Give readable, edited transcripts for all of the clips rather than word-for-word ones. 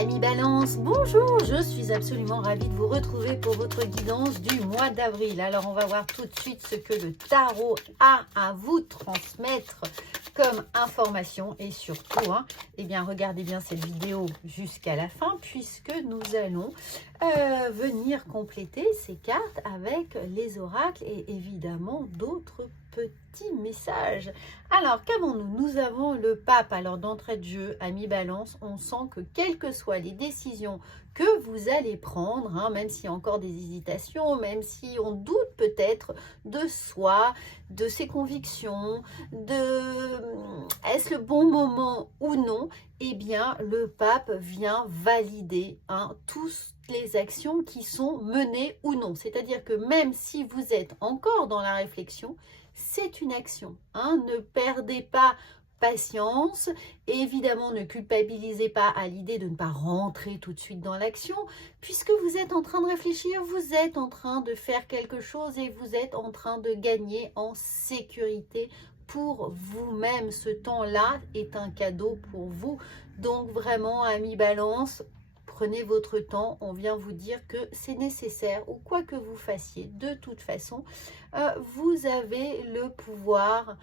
Amis Balance, bonjour, je suis absolument ravie de vous retrouver pour votre guidance du mois d'avril. Alors on va voir tout de suite ce que le tarot a à vous transmettre comme information et surtout, eh bien regardez bien cette vidéo jusqu'à la fin puisque nous allons venir compléter ces cartes avec les oracles et évidemment d'autres petits messages. Alors qu'avons-nous? Nous avons le pape. Alors d'entrée de jeu, amis Balance, on sent que quelles que soient les décisions que vous allez prendre, même s'il y a encore des hésitations, même si on doute peut-être de soi, de ses convictions, est-ce le bon moment ou non, eh bien le pape vient valider toutes les actions qui sont menées ou non. C'est-à-dire que même si vous êtes encore dans la réflexion, c'est une action. Ne perdez pas patience. Évidemment, ne culpabilisez pas à l'idée de ne pas rentrer tout de suite dans l'action, puisque vous êtes en train de réfléchir, vous êtes en train de faire quelque chose et vous êtes en train de gagner en sécurité pour vous-même. Ce temps-là est un cadeau pour vous. Donc vraiment, amis Balance, prenez votre temps, on vient vous dire que c'est nécessaire ou quoi que vous fassiez. De toute façon, vous avez le pouvoir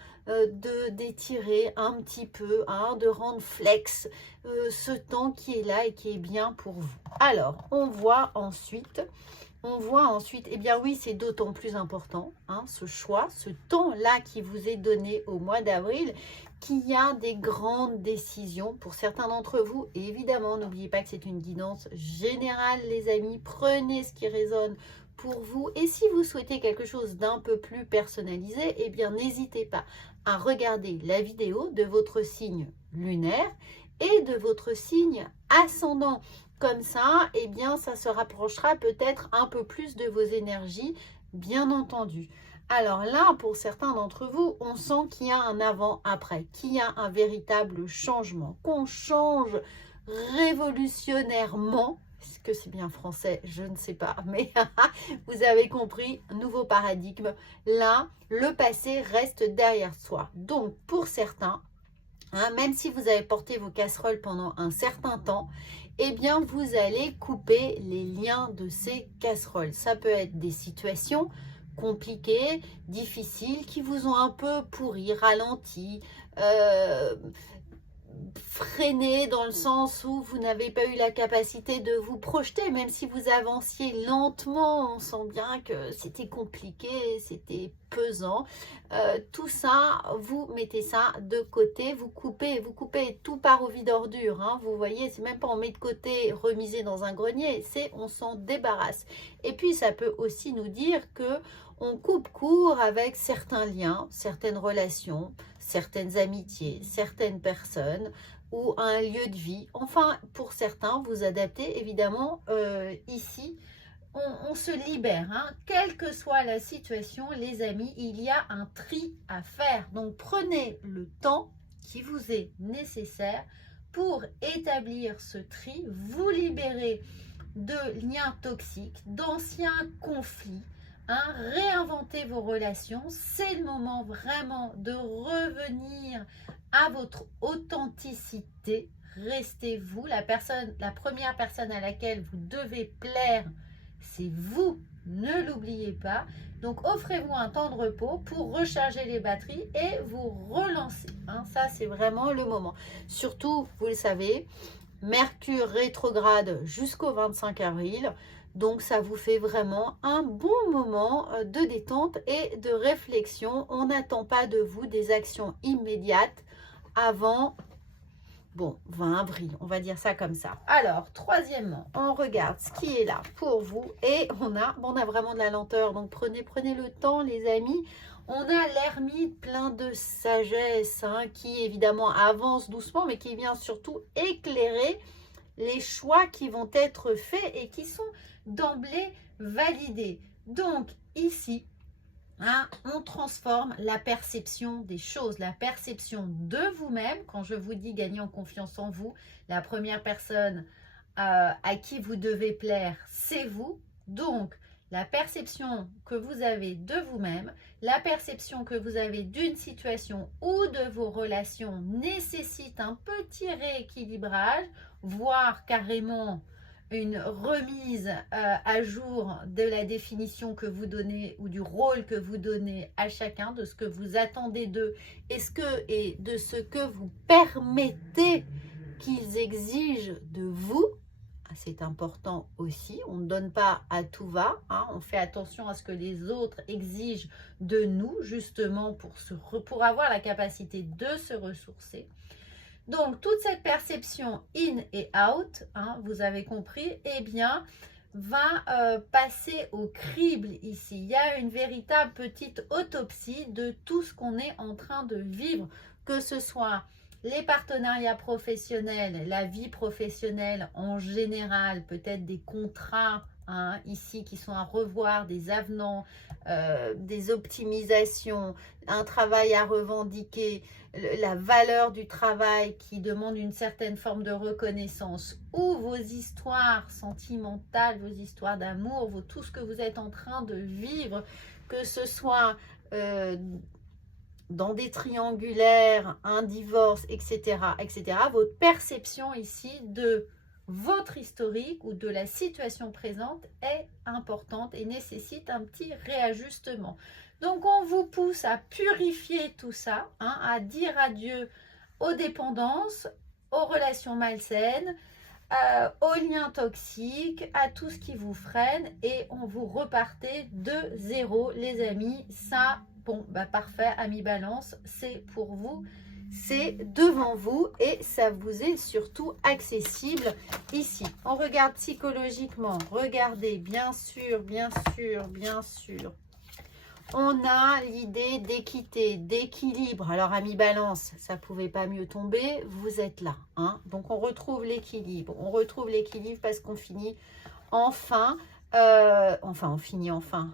d'étirer un petit peu, de rendre flex ce temps qui est là et qui est bien pour vous. Alors, on voit ensuite, eh bien oui, c'est d'autant plus important, ce choix, ce temps-là qui vous est donné au mois d'avril, qu'il y a des grandes décisions pour certains d'entre vous. Et évidemment, n'oubliez pas que c'est une guidance générale, les amis. Prenez ce qui résonne pour vous. Et si vous souhaitez quelque chose d'un peu plus personnalisé, eh bien, n'hésitez pas à regarder la vidéo de votre signe lunaire et de votre signe ascendant. Comme ça, eh bien, ça se rapprochera peut-être un peu plus de vos énergies, bien entendu. Alors là, pour certains d'entre vous, on sent qu'il y a un avant-après, qu'il y a un véritable changement, qu'on change révolutionnairement. Est-ce que c'est bien français? Je ne sais pas, mais vous avez compris, nouveau paradigme. Là, le passé reste derrière soi. Donc, pour certains, même si vous avez porté vos casseroles pendant un certain temps, eh bien, vous allez couper les liens de ces casseroles. Ça peut être des situations compliquées, difficiles, qui vous ont un peu pourri, ralenti, freiné dans le sens où vous n'avez pas eu la capacité de vous projeter, même si vous avanciez lentement, on sent bien que c'était compliqué, c'était pesant. Tout ça, vous mettez ça de côté, vous coupez, tout part au vide ordure. Vous voyez, c'est même pas on met de côté, remisé dans un grenier, c'est on s'en débarrasse. Et puis ça peut aussi nous dire que on coupe court avec certains liens, certaines relations, certaines amitiés, certaines personnes ou un lieu de vie. Enfin, pour certains, vous adaptez évidemment ici. On se libère, quelle que soit la situation, les amis, il y a un tri à faire. Donc, prenez le temps qui vous est nécessaire pour établir ce tri, vous libérer de liens toxiques, d'anciens conflits, réinventer vos relations. C'est le moment vraiment de revenir à votre authenticité. Restez vous, la première personne à laquelle vous devez plaire, c'est vous, ne l'oubliez pas. Donc offrez-vous un temps de repos pour recharger les batteries et vous relancer. Ça, c'est vraiment le moment. Surtout, vous le savez, Mercure rétrograde jusqu'au 25 avril. Donc, ça vous fait vraiment un bon moment de détente et de réflexion. On n'attend pas de vous des actions immédiates avant, 20 avril, on va dire ça comme ça. Alors, troisièmement, on regarde ce qui est là pour vous et on a vraiment de la lenteur. Donc, prenez le temps, les amis. On a l'ermite plein de sagesse qui, évidemment, avance doucement, mais qui vient surtout éclairer les choix qui vont être faits et qui sont d'emblée validés. Donc, ici, on transforme la perception des choses, la perception de vous-même. Quand je vous dis gagner en confiance en vous, la première personne à qui vous devez plaire, c'est vous. Donc, la perception que vous avez de vous-même, la perception que vous avez d'une situation ou de vos relations nécessite un petit rééquilibrage, voire carrément une remise à jour de la définition que vous donnez ou du rôle que vous donnez à chacun, de ce que vous attendez d'eux et de ce que vous permettez qu'ils exigent de vous. C'est important aussi, on ne donne pas à tout va, hein, on fait attention à ce que les autres exigent de nous, justement pour avoir la capacité de se ressourcer. Donc, toute cette perception in et out, hein, vous avez compris, eh bien, va passer au crible ici. Il y a une véritable petite autopsie de tout ce qu'on est en train de vivre, que ce soit les partenariats professionnels, la vie professionnelle en général, peut-être des contrats hein, ici qui sont à revoir, des avenants, des optimisations, un travail à revendiquer, la valeur du travail qui demande une certaine forme de reconnaissance, ou vos histoires sentimentales, vos histoires d'amour, tout ce que vous êtes en train de vivre, que ce soit dans des triangulaires, un divorce, etc., etc., votre perception ici de votre historique ou de la situation présente est importante et nécessite un petit réajustement. Donc, on vous pousse à purifier tout ça, hein, à dire adieu aux dépendances, aux relations malsaines, aux liens toxiques, à tout ce qui vous freine et on vous repartez de zéro, les amis. Ça, bon, bah parfait, amis balance, c'est pour vous. C'est devant vous et ça vous est surtout accessible ici. On regarde psychologiquement. Regardez, bien sûr, bien sûr, bien sûr. On a l'idée d'équité, d'équilibre. Alors, amis balance, ça ne pouvait pas mieux tomber. Vous êtes là. Hein, donc, on retrouve l'équilibre. On retrouve l'équilibre parce qu'on finit enfin. On finit enfin.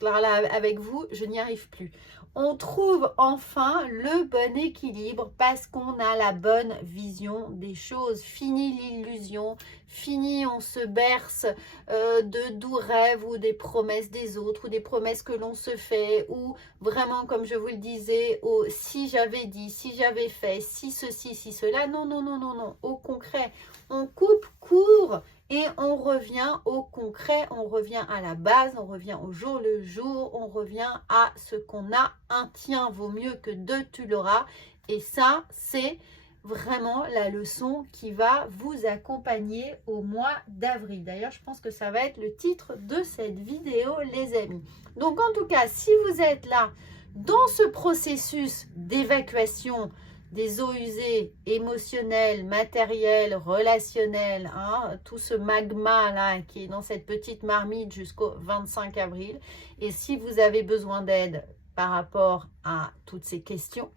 Là, avec vous, je n'y arrive plus. On trouve enfin le bon équilibre parce qu'on a la bonne vision des choses. Fini l'illusion, fini on se berce de doux rêves ou des promesses des autres ou des promesses que l'on se fait ou vraiment comme je vous le disais, si j'avais dit, si j'avais fait, si ceci, si cela. Non, non, non, non, non. Au concret, on coupe court. Et on revient au concret, on revient à la base, on revient au jour le jour, on revient à ce qu'on a. Un tien vaut mieux que deux, tu l'auras. Et ça, c'est vraiment la leçon qui va vous accompagner au mois d'avril. D'ailleurs, je pense que ça va être le titre de cette vidéo, les amis. Donc, en tout cas, si vous êtes là dans ce processus d'évacuation, des eaux usées émotionnelles, matérielles, relationnelles, hein, tout ce magma là qui est dans cette petite marmite jusqu'au 25 avril. Et si vous avez besoin d'aide par rapport à toutes ces questions,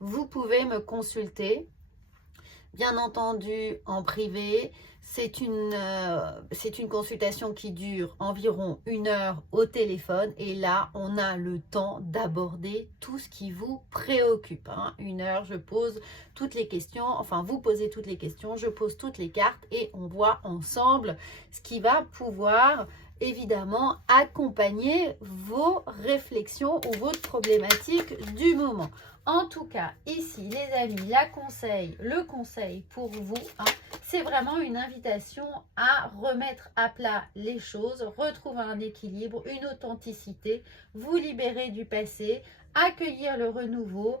vous pouvez me consulter, bien entendu en privé. C'est une consultation qui dure environ 1 heure au téléphone et là, on a le temps d'aborder tout ce qui vous préoccupe. Hein. 1 heure, je pose toutes les questions, enfin vous posez toutes les questions, je pose toutes les cartes et on voit ensemble ce qui va pouvoir évidemment accompagner vos réflexions ou votre problématique du moment. En tout cas, ici, les amis, le conseil pour vous, hein, c'est vraiment une invitation à remettre à plat les choses, retrouver un équilibre, une authenticité, vous libérer du passé, accueillir le renouveau,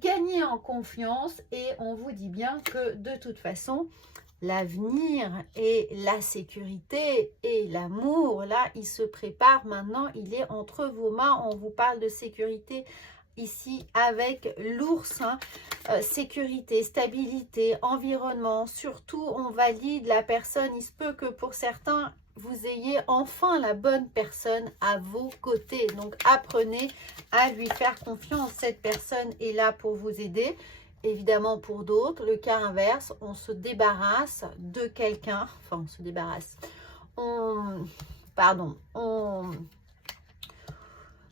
gagner en confiance et on vous dit bien que de toute façon, l'avenir et la sécurité et l'amour, là, il se prépare maintenant, il est entre vos mains, on vous parle de sécurité ici avec l'ours, hein. Sécurité, stabilité, environnement, surtout on valide la personne, il se peut que pour certains vous ayez enfin la bonne personne à vos côtés, donc apprenez à lui faire confiance, cette personne est là pour vous aider. Évidemment pour d'autres, le cas inverse, on se débarrasse de quelqu'un, enfin on se débarrasse,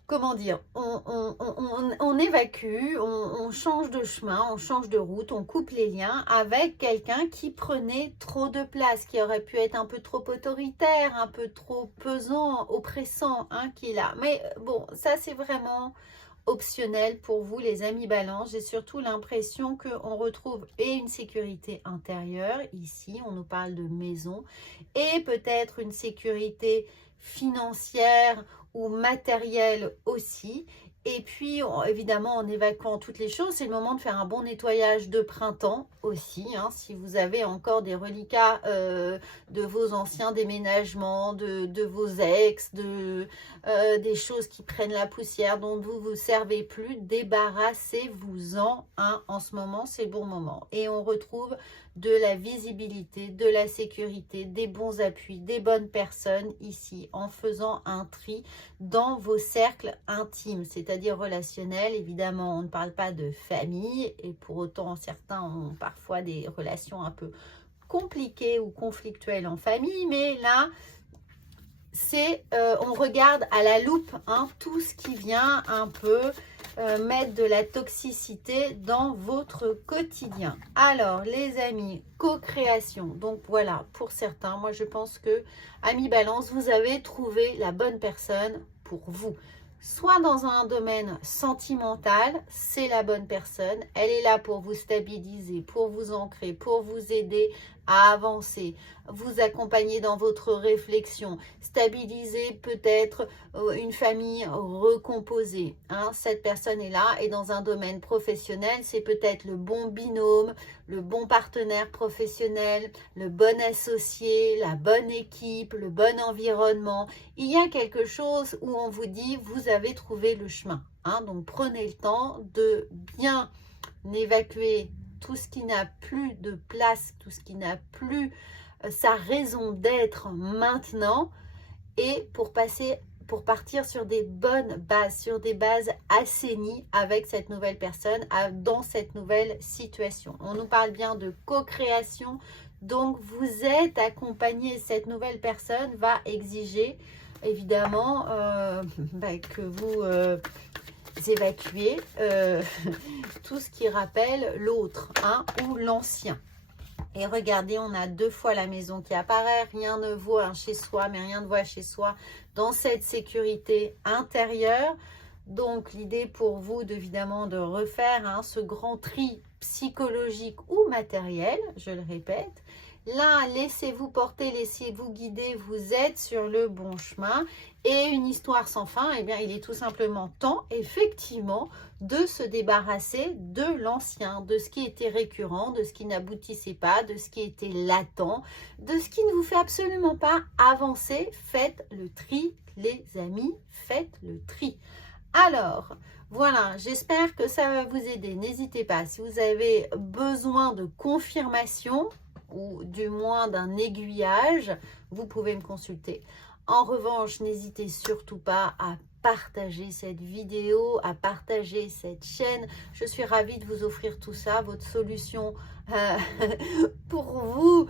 comment dire, on évacue, on change de chemin, on change de route, on coupe les liens avec quelqu'un qui prenait trop de place, qui aurait pu être un peu trop autoritaire, un peu trop pesant, oppressant, hein, qu'il a. Mais bon, ça c'est vraiment optionnel pour vous les amis balance. J'ai surtout l'impression qu'on retrouve et une sécurité intérieure, ici on nous parle de maison, et peut-être une sécurité financière ou matérielle aussi. Et puis, évidemment, en évacuant toutes les choses, c'est le moment de faire un bon nettoyage de printemps aussi. Hein, si vous avez encore des reliquats de vos anciens déménagements, de vos ex, des choses qui prennent la poussière, dont vous ne vous servez plus, débarrassez-vous-en. Hein, en ce moment, c'est le bon moment. Et on retrouve de la visibilité, de la sécurité, des bons appuis, des bonnes personnes ici, en faisant un tri dans vos cercles intimes, c'est-à-dire relationnels. Évidemment, on ne parle pas de famille, et pour autant, certains ont parfois des relations un peu compliquées ou conflictuelles en famille, mais là, on regarde à la loupe, hein, tout ce qui vient un peu mettre de la toxicité dans votre quotidien. Alors, les amis, co-création. Donc, voilà, pour certains, moi, je pense que, amis balance, vous avez trouvé la bonne personne pour vous. Soit dans un domaine sentimental, c'est la bonne personne. Elle est là pour vous stabiliser, pour vous ancrer, pour vous aider à avancer, vous accompagner dans votre réflexion, stabiliser peut-être une famille recomposée. Hein. Cette personne est là, et dans un domaine professionnel, c'est peut-être le bon binôme, le bon partenaire professionnel, le bon associé, la bonne équipe, le bon environnement. Il y a quelque chose où on vous dit, vous avez trouvé le chemin. Hein. Donc, prenez le temps de bien évacuer tout ce qui n'a plus de place, tout ce qui n'a plus sa raison d'être maintenant, et pour partir sur des bonnes bases, sur des bases assainies avec cette nouvelle personne, dans cette nouvelle situation. On nous parle bien de co-création, donc vous êtes accompagné. Cette nouvelle personne va exiger évidemment que vous évacuez tout ce qui rappelle l'autre, hein, ou l'ancien. Et regardez, on a 2 fois la maison qui apparaît. Rien ne vaut un chez soi, mais rien ne vaut chez soi dans cette sécurité intérieure. Donc, l'idée pour vous, évidemment, de refaire, hein, ce grand tri psychologique ou matériel, je le répète. Là, laissez-vous porter, laissez-vous guider, vous êtes sur le bon chemin. Et une histoire sans fin, eh bien, il est tout simplement temps, effectivement, de se débarrasser de l'ancien, de ce qui était récurrent, de ce qui n'aboutissait pas, de ce qui était latent, de ce qui ne vous fait absolument pas avancer. Faites le tri, les amis, faites le tri. Alors, voilà, j'espère que ça va vous aider. N'hésitez pas, si vous avez besoin de confirmation, ou du moins d'un aiguillage, vous pouvez me consulter. En revanche, n'hésitez surtout pas à partager cette vidéo, à partager cette chaîne. Je suis ravie de vous offrir tout ça, votre solution pour vous,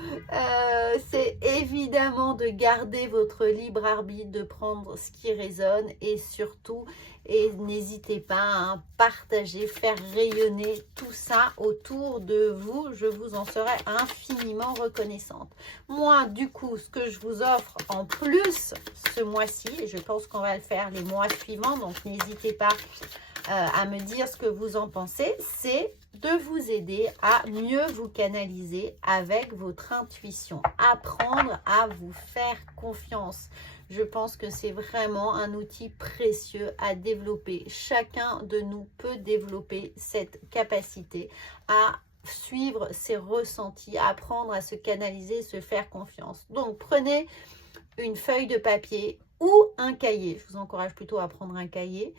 c'est évidemment de garder votre libre arbitre, de prendre ce qui résonne, et surtout, et n'hésitez pas à partager, faire rayonner tout ça autour de vous. Je vous en serai infiniment reconnaissante. Moi, du coup, ce que je vous offre en plus ce mois-ci, et je pense qu'on va le faire les mois suivants, donc n'hésitez pas à me dire ce que vous en pensez, c'est de vous aider à mieux vous canaliser avec votre intuition, apprendre à vous faire confiance. Je pense que c'est vraiment un outil précieux à développer. Chacun de nous peut développer cette capacité à suivre ses ressentis, à apprendre à se canaliser, se faire confiance. Donc, prenez une feuille de papier ou un cahier. Je vous encourage plutôt à prendre un cahier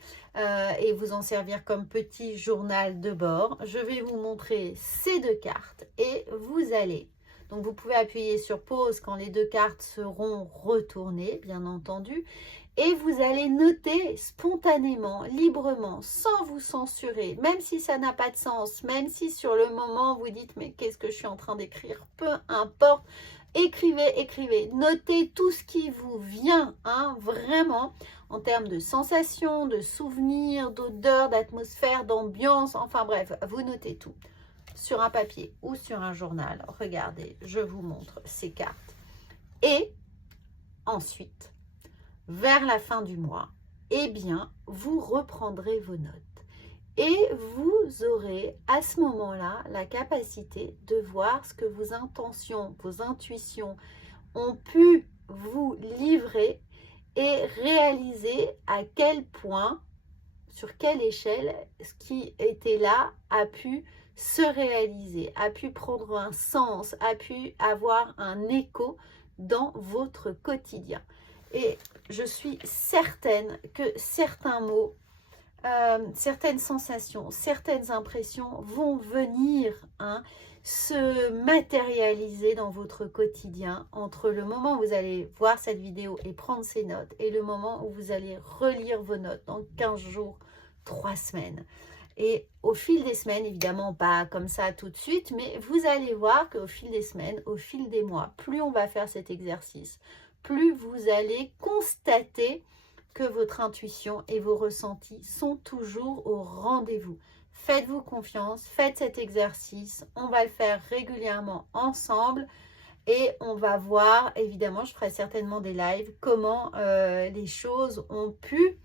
et vous en servir comme petit journal de bord. Je vais vous montrer ces 2 cartes et vous allez... Donc, vous pouvez appuyer sur pause quand les 2 cartes seront retournées, bien entendu. Et vous allez noter spontanément, librement, sans vous censurer, même si ça n'a pas de sens, même si sur le moment vous dites « mais qu'est-ce que je suis en train d'écrire ?» Peu importe. Écrivez, écrivez, notez tout ce qui vous vient, hein, vraiment, en termes de sensations, de souvenirs, d'odeurs, d'atmosphère, d'ambiance, enfin bref, vous notez tout sur un papier ou sur un journal. Regardez, je vous montre ces cartes. Et ensuite, vers la fin du mois, eh bien, vous reprendrez vos notes. Et vous aurez à ce moment-là la capacité de voir ce que vos intentions, vos intuitions ont pu vous livrer et réaliser à quel point, sur quelle échelle, ce qui était là a pu se réaliser, a pu prendre un sens, a pu avoir un écho dans votre quotidien. Et je suis certaine que certains mots, certaines sensations, certaines impressions vont venir se matérialiser dans votre quotidien entre le moment où vous allez voir cette vidéo et prendre ces notes et le moment où vous allez relire vos notes dans 15 jours, 3 semaines. Et au fil des semaines, évidemment pas comme ça tout de suite, mais vous allez voir qu'au fil des semaines, au fil des mois, plus on va faire cet exercice, plus vous allez constater que votre intuition et vos ressentis sont toujours au rendez-vous. Faites-vous confiance, faites cet exercice, on va le faire régulièrement ensemble et on va voir, évidemment, je ferai certainement des lives, comment les choses ont pu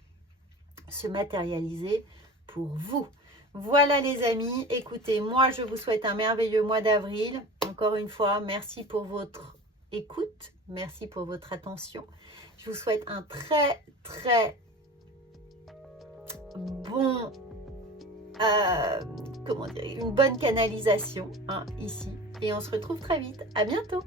se matérialiser pour vous. Voilà les amis, écoutez, moi je vous souhaite un merveilleux mois d'avril. Encore une fois, merci pour votre écoute, merci pour votre attention. Je vous souhaite un très bon, comment dire, une bonne canalisation ici. Et on se retrouve très vite. À bientôt.